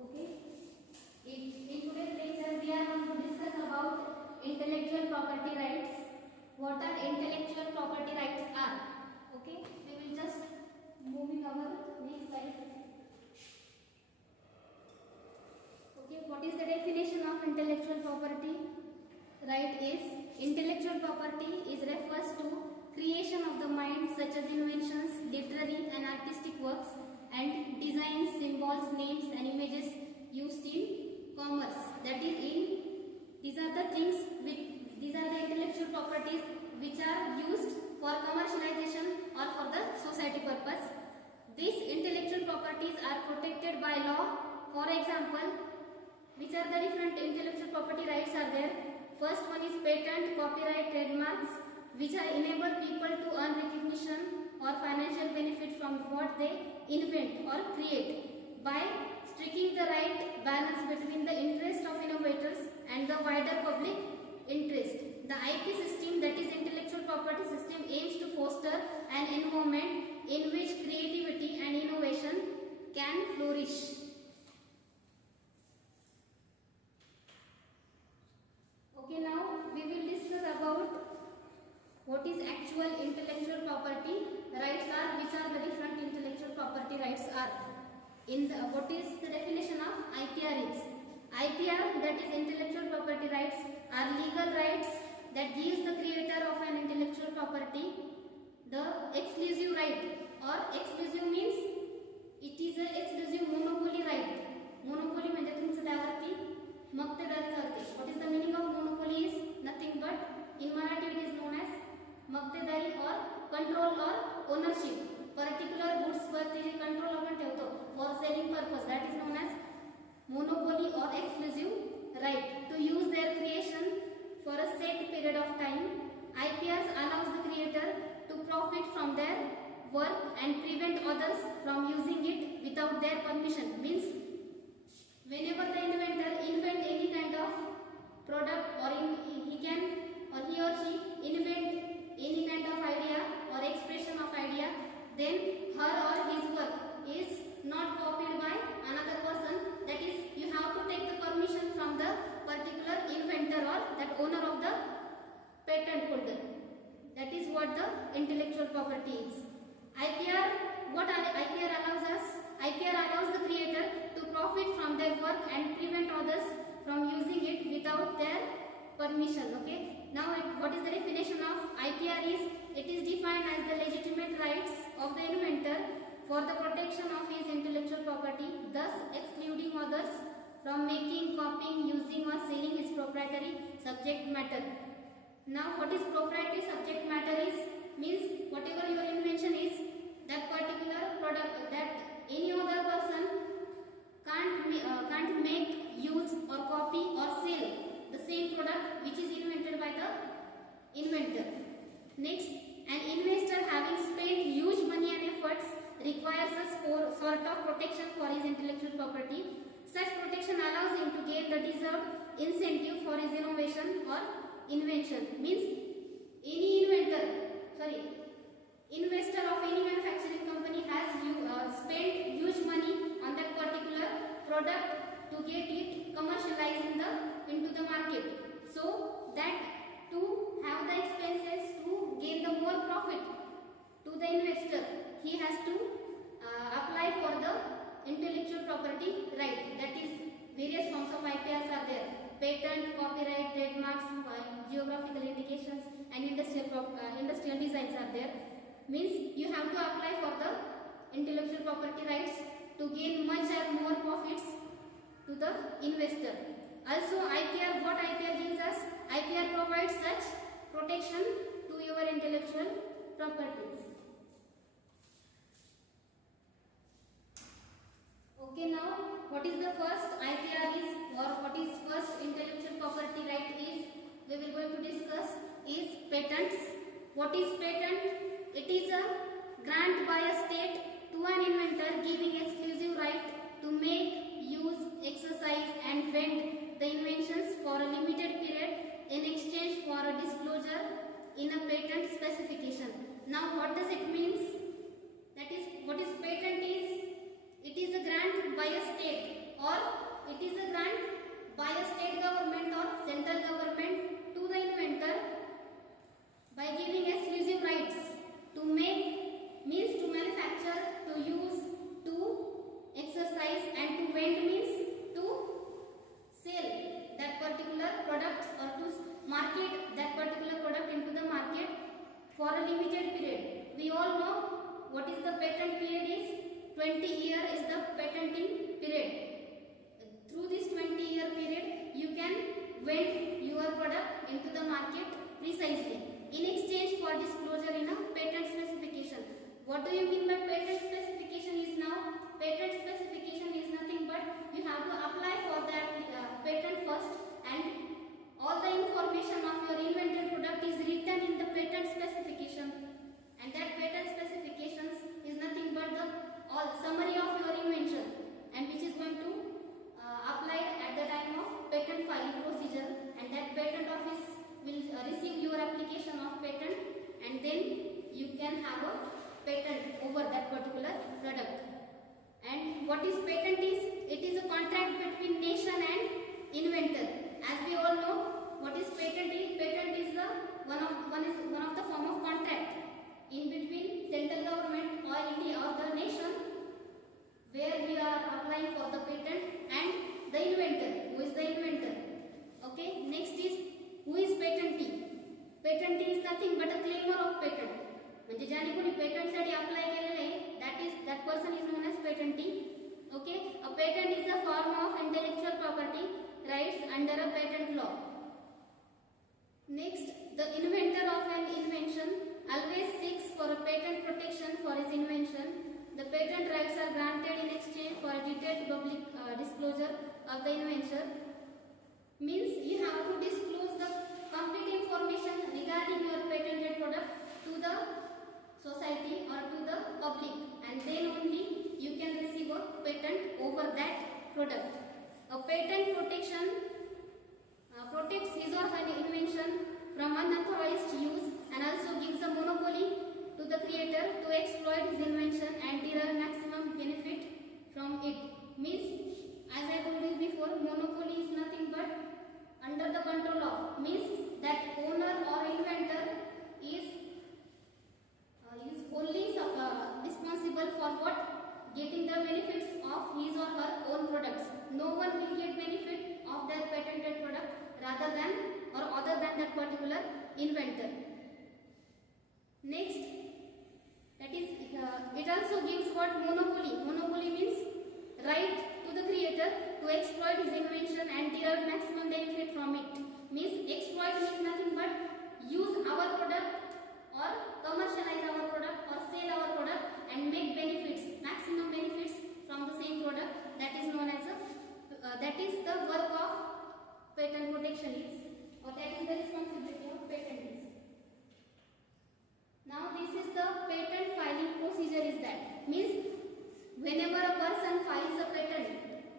Okay. In today's lecture, we are going to discuss about intellectual property rights. What are intellectual property rights are? Okay. We will just moving our next slide. Okay. What is the definition of intellectual property right? Is intellectual property is refers to creation of the mind such as inventions, literary and artistic works, and designs, symbols, names and images used in commerce. That is these are the things these are the intellectual properties which are used for commercialization or for the society purpose. These intellectual properties are protected by law. For example, which are the different intellectual property rights are there? First one is patent, copyright, trademarks, which are enable people to earn recognition or financial benefit from what they invent or create by striking the right balance between the interest of innovators and the wider public interest. The IP system, that is intellectual property system, aims to foster an environment in which creativity and innovation can flourish. Okay, now we will discuss about what is actual intellectual property rights are, which are the different intellectual property rights are. What is the definition of IPR is? IPR, that is intellectual property rights, are legal rights that gives the creator of an intellectual property the exclusive right, or exclusive means it is a exclusive monopoly right. Monopoly म्हणजे तुमचं त्यावरती मक्तेदारी चालते. What is the meaning of monopoly is nothing but in Marathi it is known as मक्तेदारी or control or ownership. Particular goods वरती जे control आपण ठेवतो for selling purpose, that is known as monopoly or exclusive right to use their creation for a set period of time. IPRs allows the creator to profit from their work and prevent others from using it without their permission. Means whenever the inventor invent any kind of product, or he or she invent any kind of idea or expression of idea, then her or his work is not copied by another person. That is, you have to take the permission from the particular inventor or that owner of the patent holder. That is what the intellectual property is. IPR, what IPR allows us? IPR allows the creator to profit from their work and prevent others from using it without their permission. Okay. Now, what is the definition of IPR is? It is defined as the legitimate rights of the inventor for the protection of his intellectual property, thus excluding others from making, copying, using or selling his proprietary subject matter. Now, what is proprietary subject matter is? Means whatever your invention is, that particular product, that any other person can't make, use or copy or sell the same product which is invented by the inventor. Next, an investor having spent huge money and efforts requires a sort of protection for his intellectual property. Such protection allows him to gain the deserved incentive for his innovation or invention. Means any investor of any manufacturing company has spent huge money on that particular product to get it commercialized into the market. So that to have the expenses to gain the more profit to the investor, he has to apply for the intellectual property right. That is, various forms of IPRs are there: patent, copyright, trademarks, geographical indications, and industrial designs are there. Means you have to apply for the intellectual property rights to gain much or more profits to the investor. Also, IPR, what IPR gives us? IPR provides such protection to your intellectual properties. Okay, now what is the first IPR is, or what is first intellectual property right is, we will going to discuss is patents. What is patent? It is a grant by a state to an inventor giving exclusive right to make, use, exercise and vend the inventions for a limited period in exchange for a disclosure in a patent specification. Now, what does it mean? That is, what is patent is? It is a grant by a state or precisely in exchange for disclosure in a patent specification. What do you mean by patent specification is now? Patent specification is nothing but you have to apply for that patent first, and all the information of your invented product is written in the patent specification, and that patent specifications is nothing but the all summary of your invention, and which is going to apply at the time of patent filing procedure, and that patent office will receive your application of patent, and then you can have a patent over that particular product. And what is patent is? It is a contract between nation and inventor. As we all know, what is patent is? Patent is the one of the form of contract in between central government or India or the nation, where we are applying for the patent, and the inventor. Who is the inventor? Okay. Next is, who is patentee? Patentee is nothing but a claimer of patent. म्हणजे ज्याने कोणी patent साठी apply केलेले आहे, that person is known as patentee. Okay. A patent is a form of intellectual property rights under a patent law. Next, the inventor of an invention always seeks for a patent protection for his invention. The patent rights are granted in exchange for a detailed public disclosure of the invention. Means you have to disclose the complete information regarding your patented product to the society or to the public, and then only you can receive a patent over that product. A patent protection protects his or her invention from unauthorized use, and also gives a monopoly to the creator to exploit his invention and derive maximum benefit from it. Means, as I told you before, monopoly is nothing but under the control of, means that owner or inventor is only responsible for what? Getting the benefits of his or her own products. No one will get benefit of their patented product rather than or other than that particular inventor. Next, that is, it also gives what? Monopoly. Monopoly means right to the creator to exploit his invention and derive maximum benefit from it. Means exploit means nothing but use our product or commercialize our product or sell our product and make benefits, maximum benefits from the same product. That is known as that is the work of patent protection is, or that is the responsibility of patent is. Now this is the patent filing procedure is that. Means whenever a person files a patent,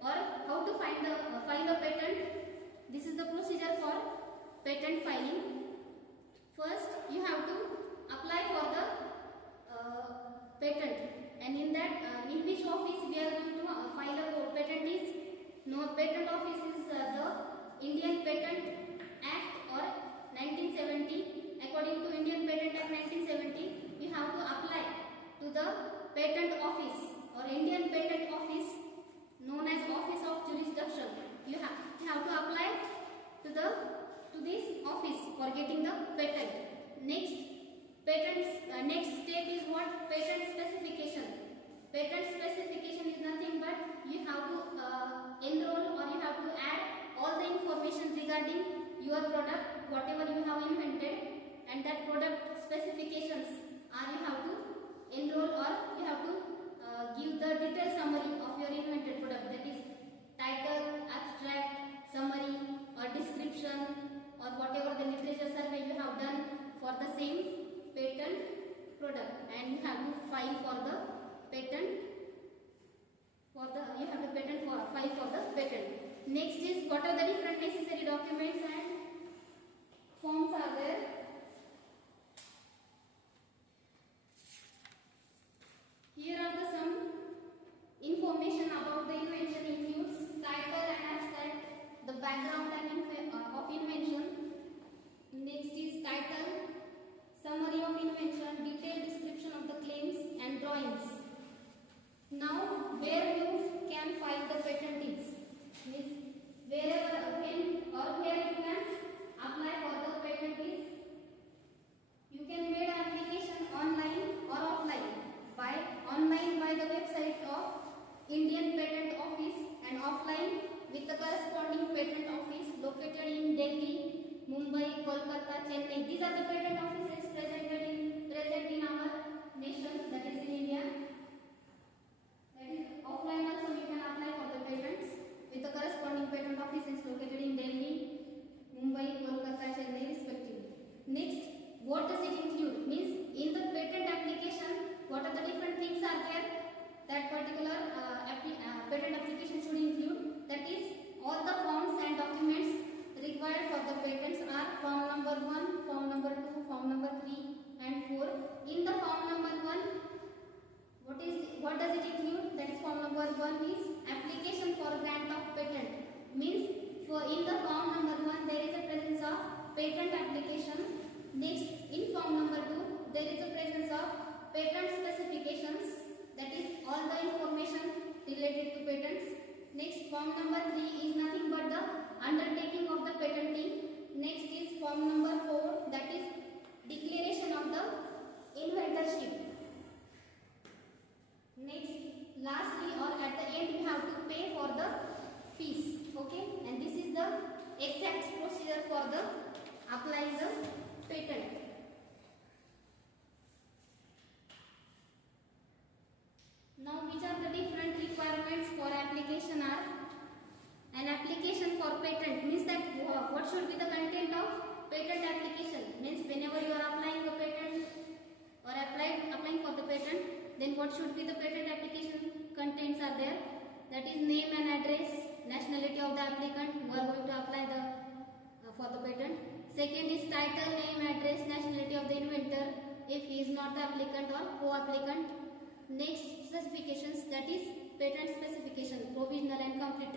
or how to file a patent, this is the procedure for patent filing. First you have to apply for the patent, and in that in which office we are going to file a patent is? No, patent office is the Indian Patent Act or 1970. According to Indian Patent Act 1970, we have to apply to the patent office or Indian Patent Office, known as Office of Jurisdiction. You have to apply to this office for getting the patent. Next, next step is what? Patent specification. Patent specification is nothing but you have to enroll, or you have to add all the information regarding your product, whatever you have invented, and that product specifications are you have to enroll, or you have to give the detailed summary of your invented product, that is title, abstract, summary or description, or whatever the literature survey you have done for the same patent product, and you have to file for the patent file for the patent. Next is, what are the different necessary documents and forms are there? Here are the some information about the invention includes title and abstract, the background and of invention. Next is title, summary of invention, detailed description of the claims and drawings. Now, where you can file the patent is, means wherever when or where you can apply for the patent is, you can make application online or offline. By online by the website of Indian Patent Office, and offline with the corresponding patent office located in Delhi, Mumbai, Kolkata, Chennai. Means for in the form number 1 there is a presence of patent application. Next in form number 2 there is a presence of patent specifications, that is all the information related to patents. Next form number 3 is nothing but the undertaking of the patenting. Next is form number 4, that is declaration of the inventorship. Next, lastly or at the end we have to pay for the fees. Okay, and this is the exact procedure for the applying the patent. Now which are the different requirements for application are? An application for patent means that what should be the content of patent application? Means whenever you are applying a patent or applying for the patent, then what should be the patent application contents are there? That is name and address, nationality of the applicant who are going to apply the for the patent. Second is title, name, address, nationality of the inventor if he is not the applicant or co-applicant. Next, specifications, that is patent specification, provisional and complete.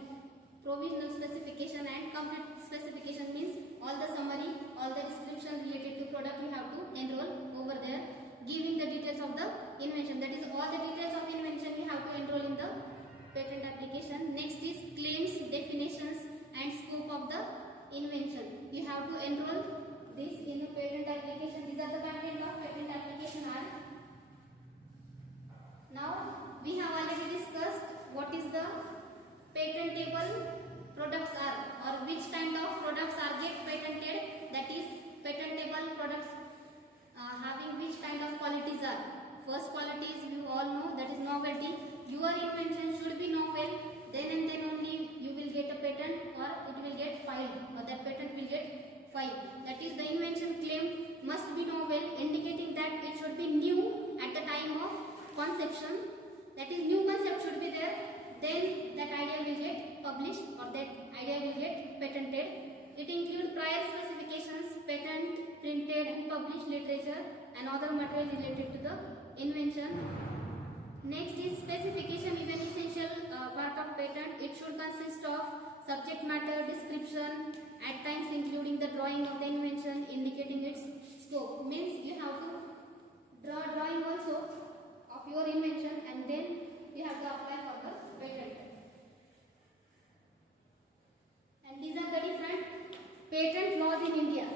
Provisional specification and complete specification means all the summary, all the description related to product you have to enroll over there, giving the details of the invention. That is all the details of invention you have to enroll in the patent application. Next is claims, definitions and scope of the invention. You have to enroll this in the patent application. These are the content of patent application are. Now we have already discussed what is the patentable products are, or which kind of products are get patented, that is patentable products having which kind of qualities are. First quality is you all know, that is novelty. Your invention should be novel, then and then only you will get a patent or it will get filed, or that patent will get filed. That is the invention claim must be novel, indicating that it should be new at the time of conception. That is new concept should be there, then that idea will get published or that idea will get patented. It includes prior specifications, patent, printed and published literature and other material related to the invention. Next is specification is an essential part of patent. It should consist of subject matter, description, at times including the drawing of the invention indicating its scope. Means you have to draw a drawing also of your invention and then you have to apply for the patent. And these are the different patent laws in India.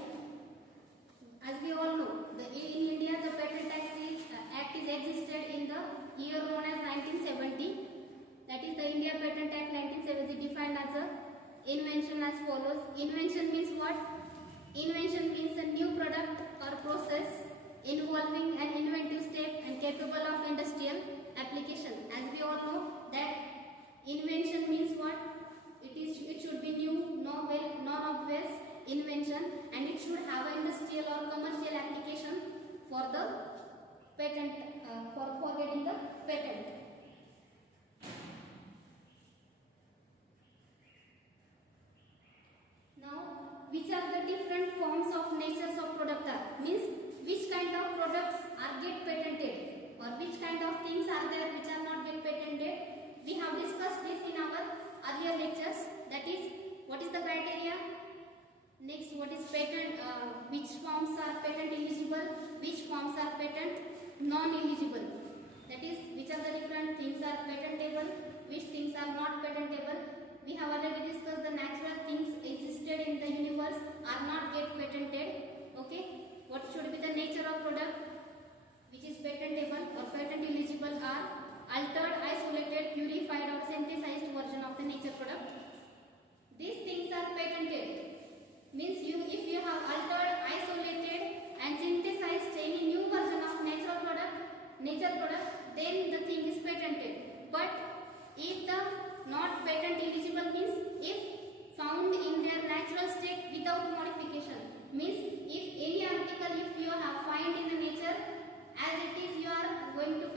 As we all know, in India the Patent Act is existed in the year known as 1970. That is the India Patent Act 1970 defined as a invention as follows. Invention means what? Invention means a new product or process involving an inventive step and capable of industrial application. As we all know that invention means what? It should be new, novel, non-obvious invention, and it should have an industrial or commercial application for the patent, for getting the patent. Now, which are the different forms of natures of product are? Means which kind of products are get patented or which kind of things are there which are not get patented. We have discussed this in our earlier lectures. That is, what is the criteria? Next, what is patent? Which forms are patent eligible? Which forms are patent non-eligible? That is, which are the different things are patentable? Which things are not patentable? We have already discussed the natural things existed in the universe are not get patented. Okay. What should be the nature of product which is patentable or patent eligible are altered, isolated, purified or synthesized version of the nature product. These things are patented. Means if you have altered, isolated and synthesized any new version of nature product, then the thing is patented. But if the not patent eligible means if found in their natural state without modification. Means if any article if you have find in the nature as it is, you are going to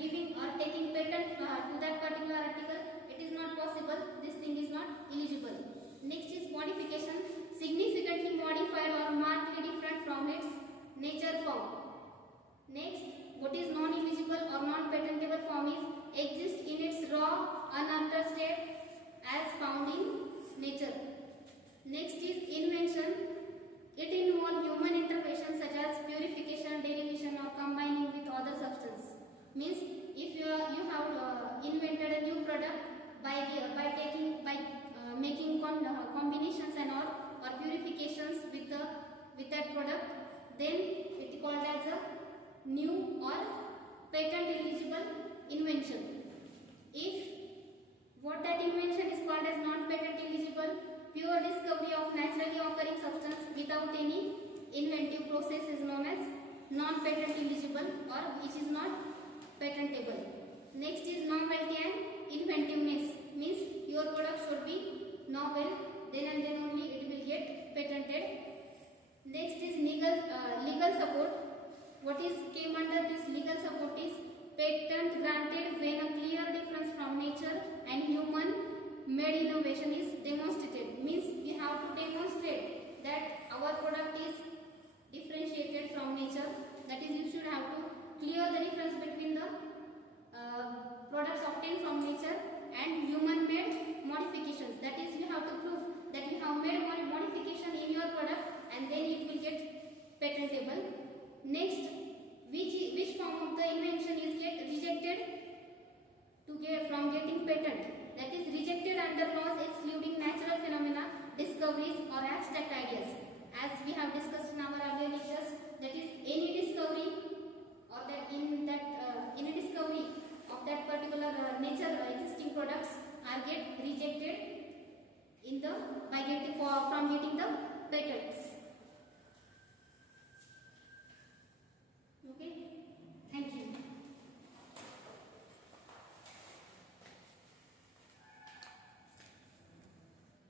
giving or taking patent to that particular article, it is not possible. This thing is not eligible. Next is modification, significantly modified or markedly different from its nature form. Next, what is non-eligible or non-patentable form is exist in its raw, unaltered state as found in nature. Next is invention. It involves human intervention such as purification, derivation or combining with other substance. Means if you have invented a new product by making combinations and all or purifications with that product, then it is called as a new or patent eligible invention. If what that invention is called as non-patent eligible, pure discovery of naturally occurring substance without any inventive process is known as non-patent eligible or which is not patentable. Next is novelty and inventiveness. Means your product should be novel, then and then only it will get patented. Next is legal support. What is came under this legal support is patent granted when a clear difference from nature and human made innovation is demonstrated. Means we have to demonstrate that our product is differentiated from nature. That is, you should have to clear the difference between the products obtained from nature and human made modifications. That is, you have to prove that you have made modification in your product and then it will get patentable. Next, which form of the invention is rejected from getting patent? That is rejected under laws excluding natural phenomena, discoveries or abstract ideas. As we have discussed in our earlier lectures, that is any discovery or that any discovery of that particular nature existing product